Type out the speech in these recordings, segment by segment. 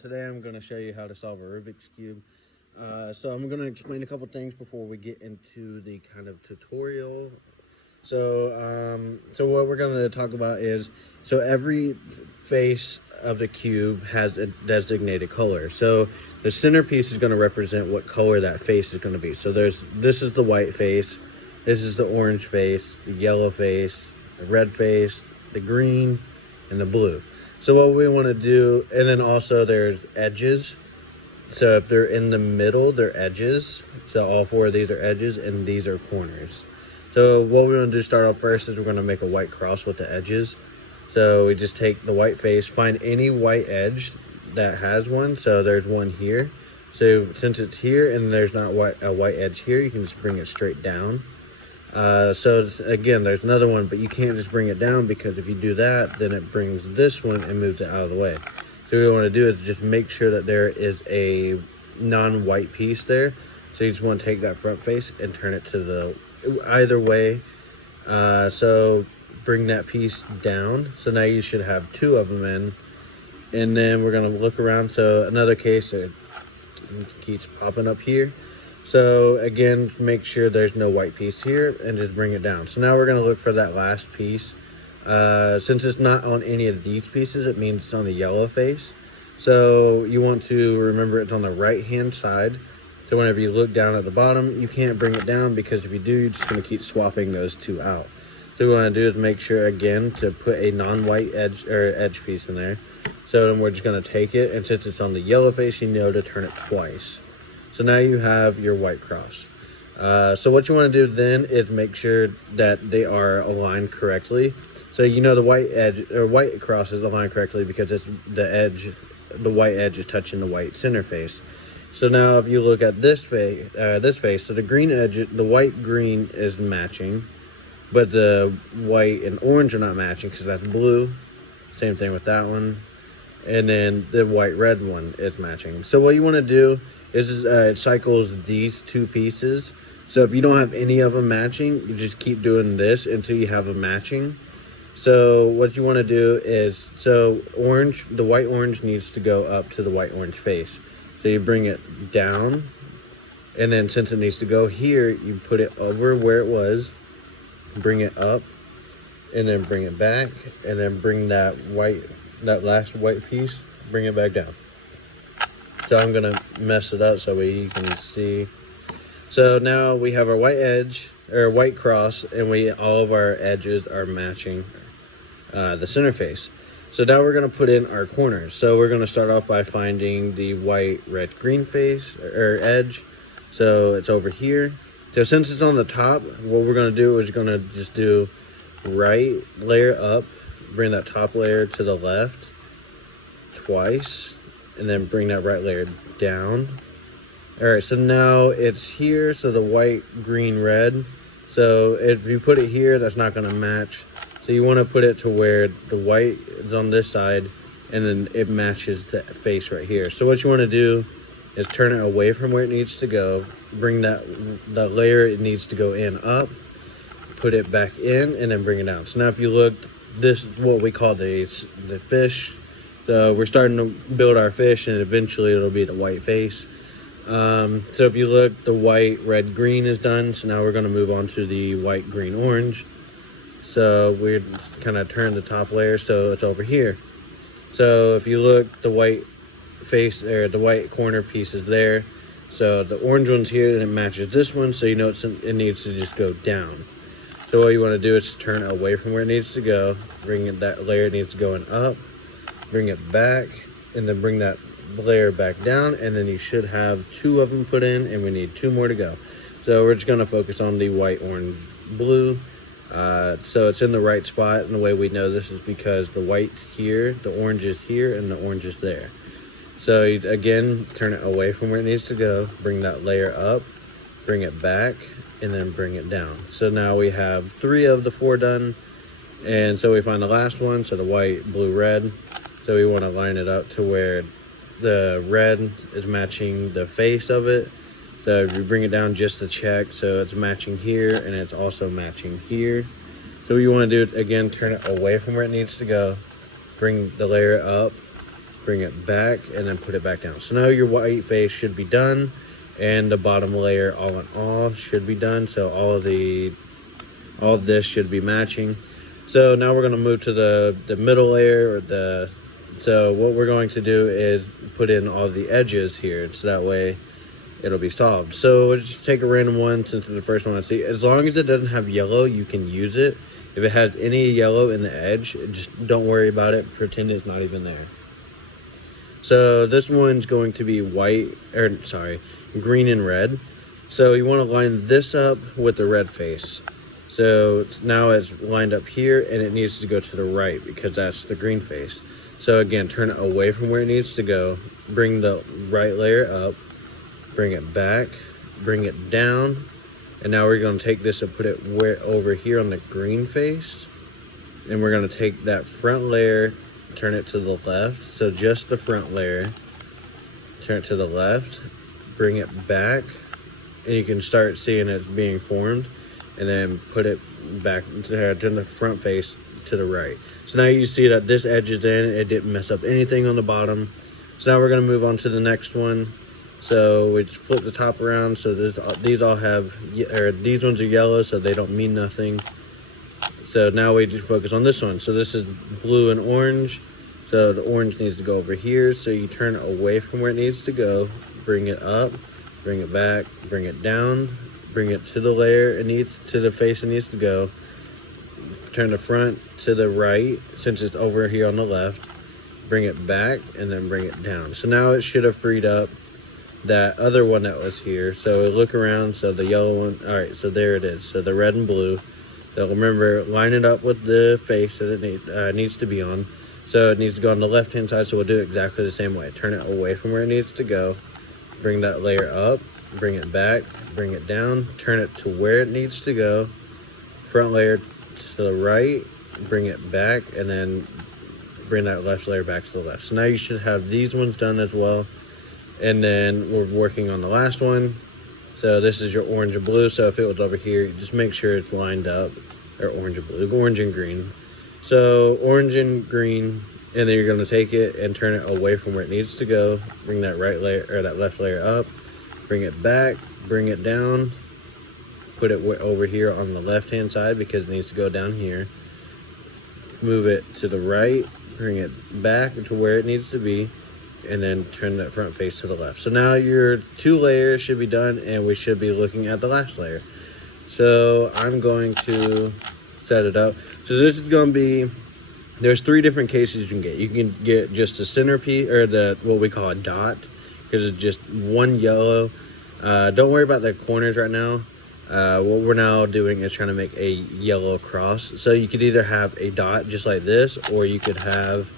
Today I'm going to show you how to solve a Rubik's Cube. So I'm going to explain a couple things before we get into the kind of tutorial. So what we're going to talk about is, so every face of the cube has a designated color. So the centerpiece is going to represent what color that face is going to be. So this is the white face, this is the orange face, the yellow face, the red face, the green, and the blue. So what we want to do, and then also there's edges. So if they're in the middle, they're edges. So all four of these are edges, and these are corners. So what we want to do start off first is we're going to make a white cross with the edges. So we just take the white face, find any white edge that has one. So there's one here. So since it's here and there's not a white edge here, you can just bring it straight down. So again, there's another one, but you can't just bring it down, because if you do that, then it brings this one and moves it out of the way. So what we want to do is just make sure that there is a non-white piece there. So you just want to take that front face and turn it to the either way. So bring that piece down. So now you should have two of them in. And then we're going to look around. So another case, it keeps popping up here. So again, make sure there's no white piece here and just bring it down. So now we're going to look for that last piece. Since it's not on any of these pieces, it means it's on the yellow face. So you want to remember it's on the right hand side. So whenever you look down at the bottom, you can't bring it down, because if you do, you're just going to keep swapping those two out. So what we want to do is make sure again to put a non-white edge piece in there. So then we're just going to take it, and since it's on the yellow face, you know to turn it twice. So now you have your white cross. So what you want to do then is make sure that they are aligned correctly. So you know the white edge or white cross is aligned correctly because it's the white edge is touching the white center face. So now if you look at this face, so the green edge, the white green is matching, but the white and orange are not matching because that's blue. Same thing with that one. And then the white red one is matching. So what you want to do is it cycles these two pieces. So if you don't have any of them matching, you just keep doing this until you have them matching. So what you want to do is, so the white orange needs to go up to the white orange face. So you bring it down, and then since it needs to go here, you put it over where it was, bring it up, and then bring it back, and then bring that last white piece, bring it back down. So I'm gonna mess it up so you can see. So now we have our white edge or white cross, and all of our edges are matching the center face. So now we're gonna put in our corners. So we're gonna start off by finding the white, red, green face or edge. So it's over here. So since it's on the top, what we're gonna do is gonna just do right layer up, bring that top layer to the left twice, and then bring that right layer down. All right, so now it's here. So the white, green, red. So if you put it here, that's not gonna match. So you want to put it to where the white is on this side, and then it matches the face right here. So what you want to do is turn it away from where it needs to go, bring that layer it needs to go in up, put it back in, and then bring it down. So now if you look, this is what we call the fish. So we're starting to build our fish, and eventually it'll be the white face. So if you look, the white, red, green is done. So now we're going to move on to the white, green, orange. So we're kind of turn the top layer so it's over here. So if you look, the white face or the white corner piece is there. So the orange one's here, and it matches this one. So you know it needs to just go down. So what you want to do is turn it away from where it needs to go. That layer needs going up. Bring it back, and then bring that layer back down, and then you should have two of them put in, and we need two more to go. So we're just going to focus on the white, orange, blue. So it's in the right spot, and the way we know this is because the white's here, the orange is here, and the orange is there. So again, turn it away from where it needs to go, bring that layer up, bring it back, and then bring it down. So now we have 3 of the 4 done, and so we find the last one, so the white, blue, red. So we want to line it up to where the red is matching the face of it. So if you bring it down just to check, so it's matching here, and it's also matching here. So what you want to do, again, turn it away from where it needs to go, bring the layer up, bring it back, and then put it back down. So now your white face should be done, and the bottom layer all in all should be done. So all of this should be matching. So now we're going to move to the middle layer, or so what we're going to do is put in all the edges here, so that way it'll be solved. So we'll just take a random one since it's the first one I see. As long as it doesn't have yellow, you can use it. If it has any yellow in the edge, just don't worry about it. Pretend it's not even there. So this one's going to be green and red. So you want to line this up with the red face. So now it's lined up here, and it needs to go to the right because that's the green face. So again, turn it away from where it needs to go. Bring the right layer up. Bring it back. Bring it down. And now we're going to take this and put it over here on the green face. And we're going to take that front layer, turn it to the left. So just the front layer. Turn it to the left. Bring it back. And you can start seeing it being formed. And then put it back, turn the front face to the right. So now you see that this edge is in. It didn't mess up anything on the bottom. So now we're going to move on to the next one. So we just flip the top around. So these all have, or these ones are yellow, so they don't mean nothing. So now we just focus on this one. So this is blue and orange. So the orange needs to go over here. So you turn it away from where it needs to go. Bring it up, bring it back, bring it down, bring it to the layer to the face it needs to go. Turn the front to the right since it's over here on the left. Bring it back and then bring it down. So now it should have freed up that other one that was here. So look around. So the yellow one. All right. So there it is. So the red and blue. So remember, line it up with the face that it needs to be on. So it needs to go on the left hand side. So we'll do it exactly the same way. Turn it away from where it needs to go. Bring that layer up. Bring it back. Bring it down. Turn it to where it needs to go. Front layer to the right, bring it back, and then bring that left layer back to the left. So now you should have these ones done as well. And then we're working on the last one. So this is your orange and blue. So if it was over here, just make sure it's lined up, or orange and blue, orange and green. So orange and green, and then you're going to take it and turn it away from where it needs to go. Bring that right layer, or that left layer up, bring it back, bring it down. Put it over here on the left hand side because it needs to go down here. Move it to the right, bring it back to where it needs to be, and then turn that front face to the left. So now your 2 layers should be done, and we should be looking at the last layer. So I'm going to set it up. So this is going to be, there's 3 different cases you can get. You can get just a centerpiece, or what we call a dot, because it's just one yellow. Don't worry about the corners right now. What we're now doing is trying to make a yellow cross. So you could either have a dot just like this, or you could have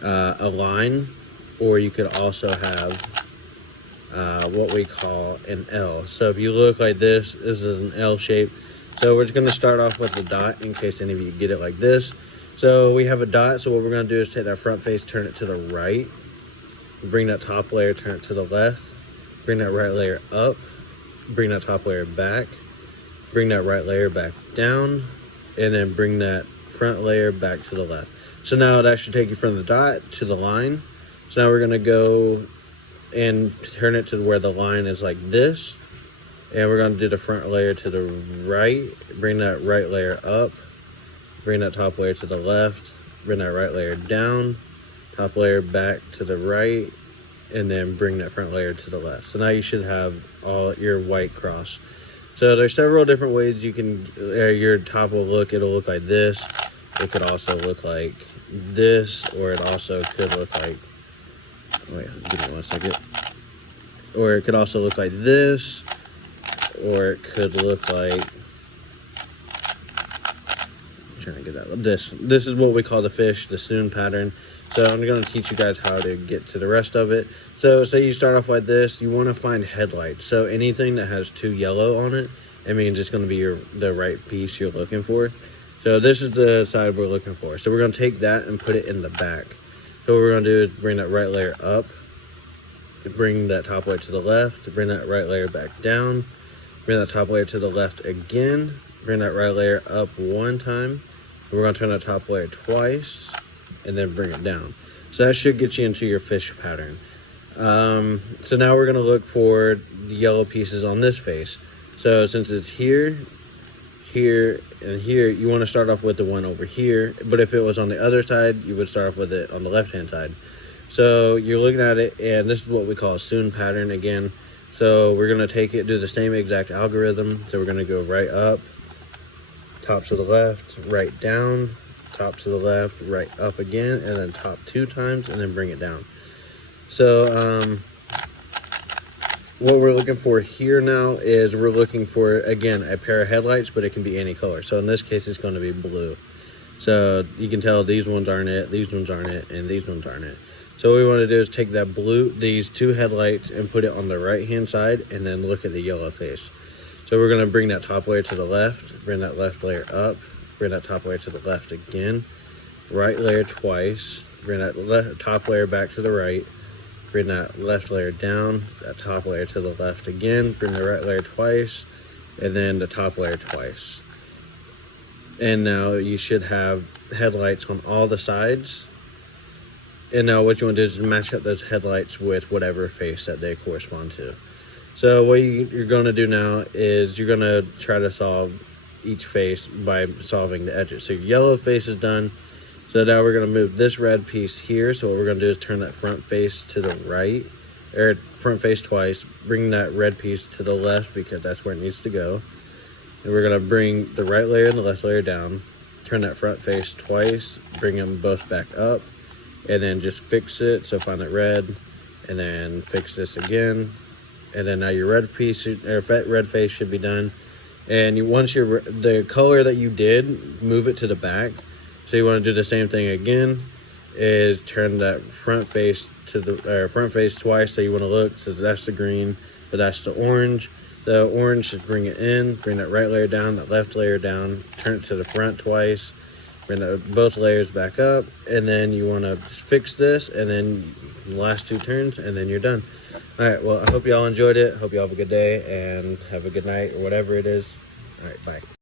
a line, or you could also have what we call an L. So if you look like this is an L shape. So we're just going to start off with the dot in case any of you get it like this. So we have a dot. So what we're going to do is take that front face, turn it to the right, bring that top layer, turn it to the left, bring that right layer up, bring that top layer back, bring that right layer back down, and then bring that front layer back to the left. So now that should take you from the dot to the line. So now we're going to go and turn it to where the line is like this. And we're going to do the front layer to the right, bring that right layer up, bring that top layer to the left, bring that right layer down, top layer back to the right, and then bring that front layer to the left. So now you should have all your white cross. So there's several different ways you can, your top will look. It'll look like this. It could also look like this, or it also could look like, wait, give me 1 second. Or it could also look like this, or it could look like, I'm trying to get that, this is what we call the fish, the Soon pattern. So I'm going to teach you guys how to get to the rest of it. So say you start off like this, you want to find headlights. So anything that has 2 yellow on it, it means it's going to be the right piece you're looking for. So this is the side we're looking for. So we're going to take that and put it in the back. So what we're going to do is bring that right layer up, bring that top layer to the left, bring that right layer back down, bring that top layer to the left again, bring that right layer up 1 time. We're going to turn that top layer twice, and then bring it down. So that should get you into your fish pattern. So now we're going to look for the yellow pieces on this face. So since it's here, here, and here, you want to start off with the one over here. But if it was on the other side, you would start off with it on the left-hand side. So you're looking at it, and this is what we call a Soon pattern again. So we're going to take it, do the same exact algorithm. So we're going to go right up, top to the left, right down, top to the left, right up again, and then top 2 times, and then bring it down. So what we're looking for here now is we're looking for, again, a pair of headlights, but it can be any color. So in this case, it's going to be blue. So you can tell these ones aren't it, these ones aren't it, and these ones aren't it. So what we want to do is take that blue, these 2 headlights, and put it on the right-hand side, and then look at the yellow face. So we're going to bring that top layer to the left, bring that left layer up, bring that top layer to the left again, right layer twice, bring that top layer back to the right, bring that left layer down, that top layer to the left again, bring the right layer twice, and then the top layer twice. And now you should have headlights on all the sides. And now what you want to do is match up those headlights with whatever face that they correspond to. So what you're going to do now is you're going to try to solve each face by solving the edges. So your yellow face is done. So now we're going to move this red piece here. So what we're going to do is turn that front face to the right, or front face twice, bring that red piece to the left because that's where it needs to go. And we're going to bring the right layer and the left layer down, turn that front face twice, bring them both back up, and then just fix it. So find that red, and then fix this again. And then now your red piece, or red face should be done. And once the color that you did, move it to the back. So you want to do the same thing again, is turn that front face to the front face twice. So you want to look, so that's the green, but that's the orange. The orange should bring it in, bring that right layer down, that left layer down, turn it to the front twice, bring both layers back up, and then you want to fix this, and then the last 2 turns, and then you're done. All right, well, I hope y'all enjoyed it. Hope y'all have a good day and have a good night or whatever it is. All right, bye.